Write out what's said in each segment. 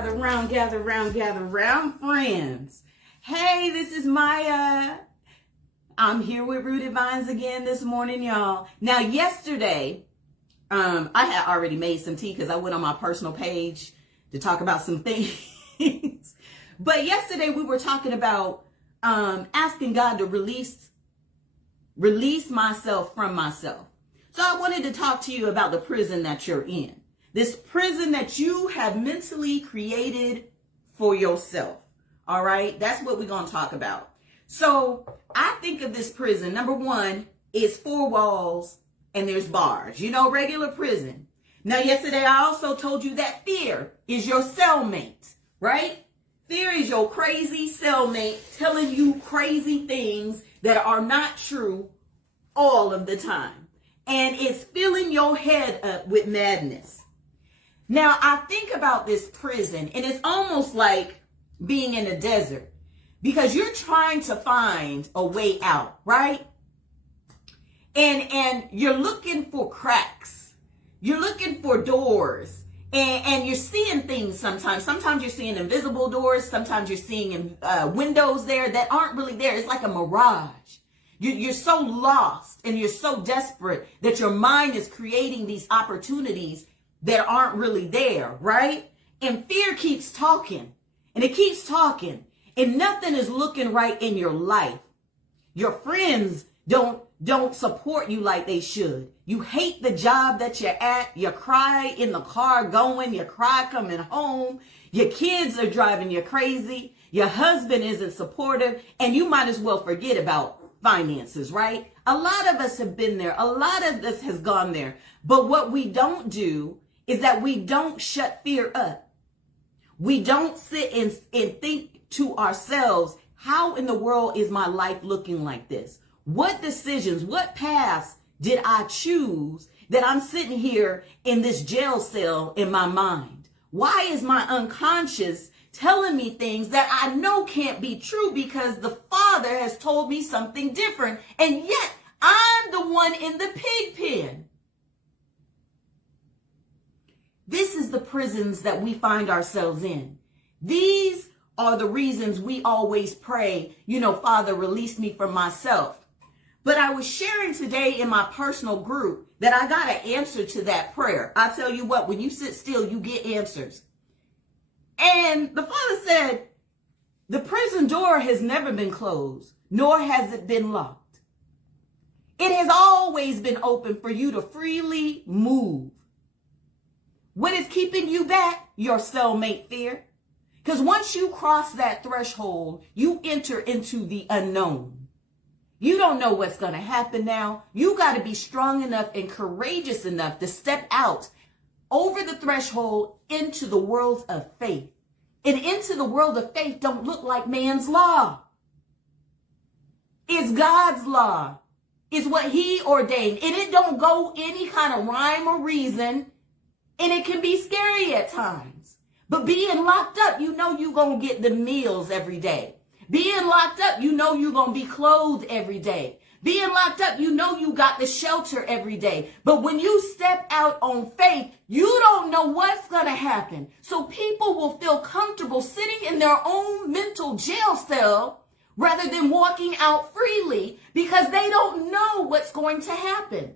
gather round, friends. Hey, this is Mayah. I'm here with Rooted Vines again this morning, y'all. Now, yesterday, I had already made some tea because I went on my personal page to talk about some things. But yesterday we were talking about asking God to release myself from myself. So I wanted to talk to you about the prison that you're in. This prison that you have mentally created for yourself. All right. That's what we're going to talk about. So I think of this prison. Number one is 4 walls and there's bars, regular prison. Now, yesterday I also told you that fear is your cellmate, right? Fear is your crazy cellmate telling you crazy things that are not true all of the time. And it's filling your head up with madness. Now, I think about this prison, and it's almost like being in a desert because you're trying to find a way out, right? And you're looking for cracks. You're looking for doors, and you're seeing things sometimes. Sometimes you're seeing invisible doors. Sometimes you're seeing windows there that aren't really there. It's like a mirage. You're so lost and you're so desperate that your mind is creating these opportunities that aren't really there, right? And fear keeps talking and it keeps talking and nothing is looking right in your life. Your friends don't support you like they should. You hate the job that you're at. You cry in the car going, you cry coming home. Your kids are driving you crazy. Your husband isn't supportive and you might as well forget about finances, right? A lot of us have been there. A lot of us has gone there. But what we don't do is that we don't shut fear up. We don't sit and think to ourselves, how in the world is my life looking like this? What decisions, what paths did I choose that I'm sitting here in this jail cell in my mind? Why is my unconscious telling me things that I know can't be true because the Father has told me something different, and yet I'm the one in the pig pen? This is the prisons that we find ourselves in. These are the reasons we always pray, Father, release me from myself. But I was sharing today in my personal group that I got an answer to that prayer. I tell you what, when you sit still, you get answers. And the Father said, the prison door has never been closed, nor has it been locked. It has always been open for you to freely move. What is keeping you back? Your cellmate fear. Because once you cross that threshold, you enter into the unknown. You don't know what's going to happen now. You got to be strong enough and courageous enough to step out over the threshold into the world of faith. And into the world of faith don't look like man's law. It's God's law. It's what he ordained. And it don't go any kind of rhyme or reason. And it can be scary at times. But being locked up, you're going to get the meals every day. Being locked up, you're going to be clothed every day. Being locked up, you got the shelter every day. But when you step out on faith, you don't know what's going to happen. So people will feel comfortable sitting in their own mental jail cell rather than walking out freely because they don't know what's going to happen.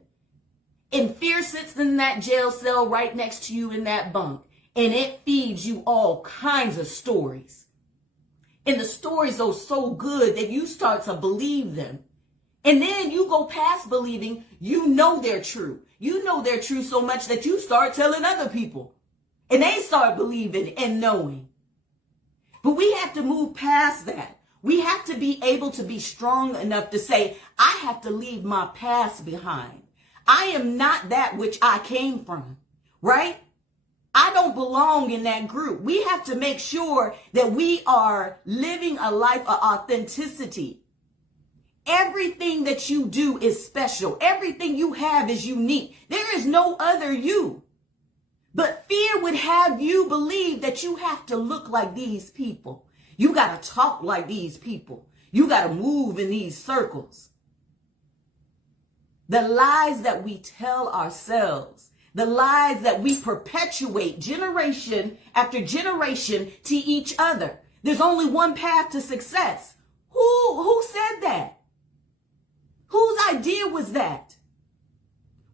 And fear sits in that jail cell right next to you in that bunk. And it feeds you all kinds of stories. And the stories are so good that you start to believe them. And then you go past believing, they're true. They're true so much that you start telling other people. And they start believing and knowing. But we have to move past that. We have to be able to be strong enough to say, I have to leave my past behind. I am not that which I came from, right? I don't belong in that group. We have to make sure that we are living a life of authenticity. Everything that you do is special. Everything you have is unique. There is no other you. But fear would have you believe that you have to look like these people. You got to talk like these people. You got to move in these circles. The lies that we tell ourselves, the lies that we perpetuate generation after generation to each other. There's only one path to success. Who said that? Whose idea was that?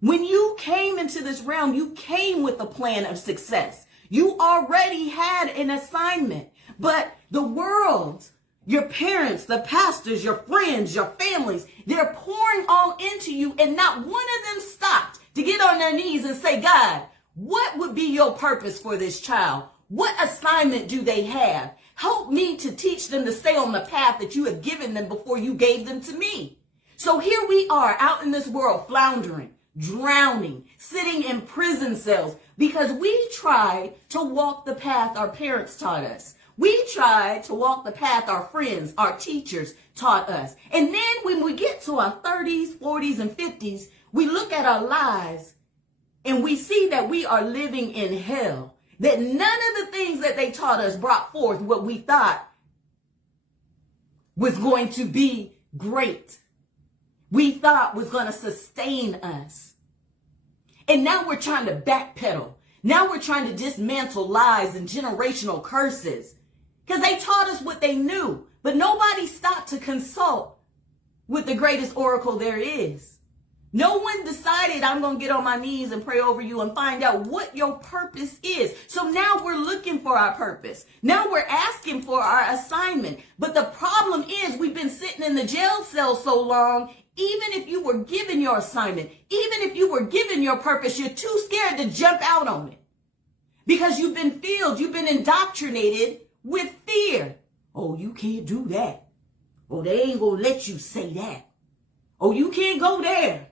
When you came into this realm, you came with a plan of success. You already had an assignment, but the world, your parents, the pastors, your friends, your families, they're pouring all into you, and not one of them stopped to get on their knees and say, God, what would be your purpose for this child? What assignment do they have? Help me to teach them to stay on the path that you have given them before you gave them to me. So here we are out in this world, floundering, drowning, sitting in prison cells because we tried to walk the path our parents taught us. We tried to walk the path our friends, our teachers taught us. And then when we get to our 30s, 40s, and 50s, we look at our lives and we see that we are living in hell. That none of the things that they taught us brought forth what we thought was going to be great. We thought was going to sustain us. And now we're trying to backpedal. Now we're trying to dismantle lies and generational curses. Because they taught us what they knew. But nobody stopped to consult with the greatest oracle there is. No one decided, I'm going to get on my knees and pray over you and find out what your purpose is. So now we're looking for our purpose. Now we're asking for our assignment. But the problem is we've been sitting in the jail cell so long. Even if you were given your assignment, even if you were given your purpose, you're too scared to jump out on it. Because you've been filled, you've been indoctrinated with fear. Oh, you can't do that. Oh, they ain't going to let you say that. Oh, you can't go there.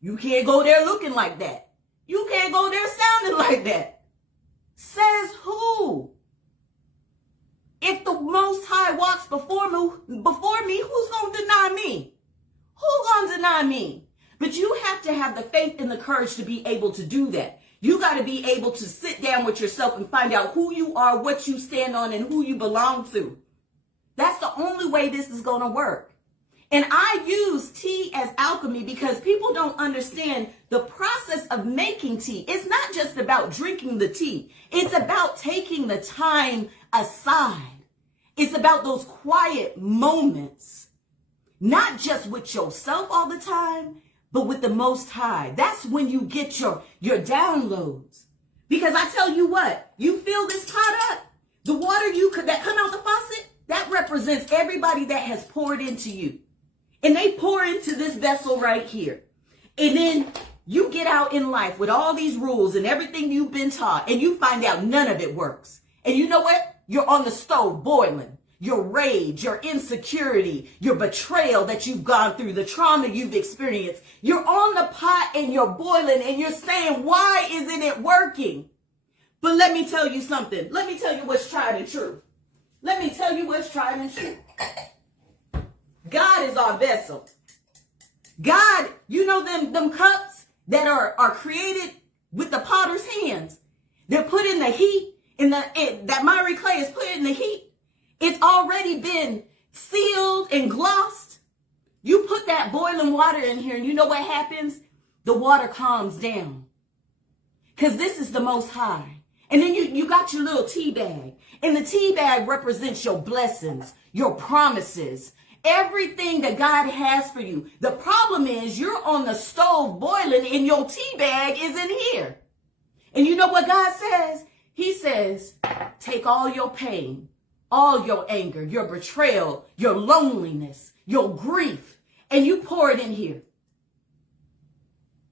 You can't go there looking like that. You can't go there sounding like that. Says who? If the Most High walks before me, who's going to deny me? Who's going to deny me? But you have to have the faith and the courage to be able to do that. You got to be able to sit down with yourself and find out who you are, what you stand on, and who you belong to. That's the only way this is going to work. And I use tea as alchemy because people don't understand the process of making tea. It's not just about drinking the tea. It's about taking the time aside. It's about those quiet moments, not just with yourself all the time, but with the Most High. That's when you get your downloads. Because I tell you what, you fill this pot up, the water that come out the faucet, that represents everybody that has poured into you. And they pour into this vessel right here. And then you get out in life with all these rules and everything you've been taught, and you find out none of it works. And you know what? You're on the stove boiling. Your rage, your insecurity, your betrayal that you've gone through, the trauma you've experienced. You're on the pot and you're boiling and you're saying, why isn't it working? But let me tell you something. Let me tell you what's tried and true. Let me tell you what's tried and true. God is our vessel. God, you know them cups that are created with the potter's hands. They're put in the heat, that miry clay is put in the heat. It's already been sealed and glossed. You put that boiling water in here and you know what happens? The water calms down. Because this is the Most High. And then you got your little tea bag. And the tea bag represents your blessings, your promises, everything that God has for you. The problem is you're on the stove boiling and your tea bag is in here. And you know what God says? He says, take all your pain, all your anger, your betrayal, your loneliness, your grief, and you pour it in here.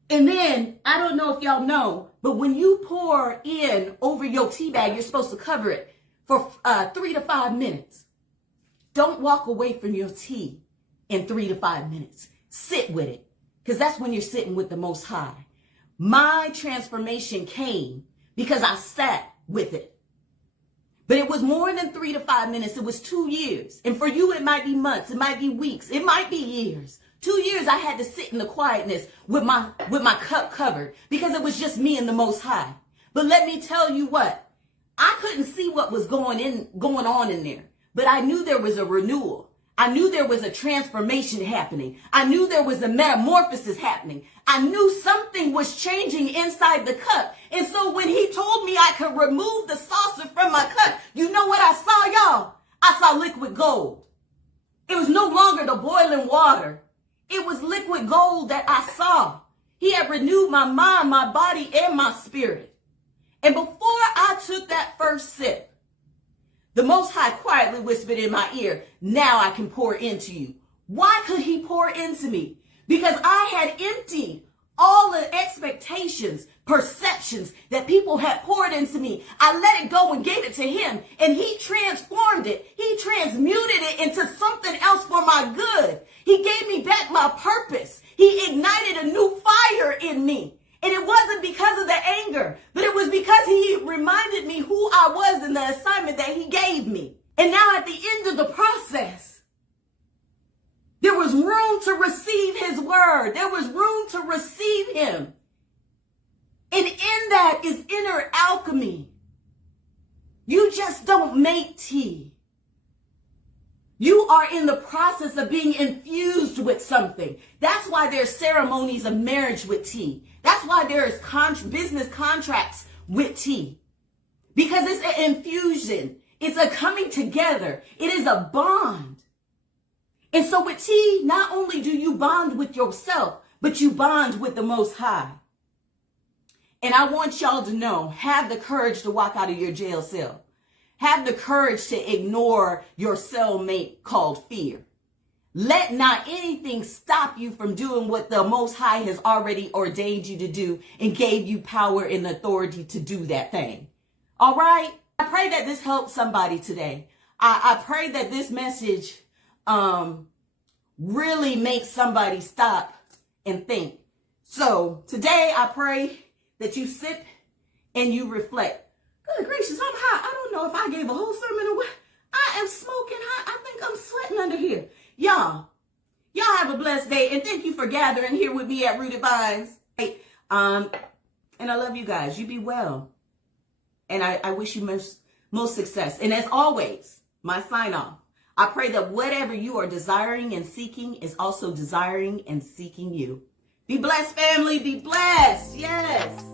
And then, I don't know if y'all know, but when you pour in over your tea bag, you're supposed to cover it for 3 to 5 minutes. Don't walk away from your tea in 3 to 5 minutes. Sit with it, because that's when you're sitting with the Most High. My transformation came because I sat with it. But it was more than 3 to 5 minutes. It was 2 years. And for you, it might be months. It might be weeks. It might be years. 2 years I had to sit in the quietness with my cup covered because it was just me and the Most High. But let me tell you what, I couldn't see what was going on in there, but I knew there was a renewal. I knew there was a transformation happening. I knew there was a metamorphosis happening. I knew something was changing inside the cup. And so when he told me I could remove the saucer from my cup, you know what I saw, y'all? I saw liquid gold. It was no longer the boiling water. It was liquid gold that I saw. He had renewed my mind, my body, and my spirit. And before I took that first sip, the Most High quietly whispered in my ear, now I can pour into you. Why could he pour into me? Because I had emptied all the expectations, perceptions that people had poured into me. I let it go and gave it to him, and he transformed it. He transmuted it into something else for my good. He gave me back my purpose. He ignited a new fire in me. And it wasn't because of the anger, but it was because he reminded me who I was in the assignment that he gave me. And now at the end of the process, there was room to receive his word. There was room to receive him. And in that is inner alchemy. You just don't make tea. You are in the process of being infused with something. That's why there's ceremonies of marriage with tea. That's why there is business contracts with tea. Because it's an infusion. It's a coming together. It is a bond. And so with tea, not only do you bond with yourself, but you bond with the Most High. And I want y'all to know, have the courage to walk out of your jail cell. Have the courage to ignore your cellmate called fear. Let not anything stop you from doing what the Most High has already ordained you to do and gave you power and authority to do that thing. All right? I pray that this helps somebody today. I pray that this message really makes somebody stop and think. So today I pray that you sit and you reflect. Good gracious, I'm hot. I don't know if I gave a whole sermon away. I am smoking hot. I think I'm sweating under here. Y'all have a blessed day, and thank you for gathering here with me at Rooted Vines. And I love you guys. You be well. And I wish you most success. And as always, my sign off, I pray that whatever you are desiring and seeking is also desiring and seeking you. Be blessed, family. Be blessed. Yes.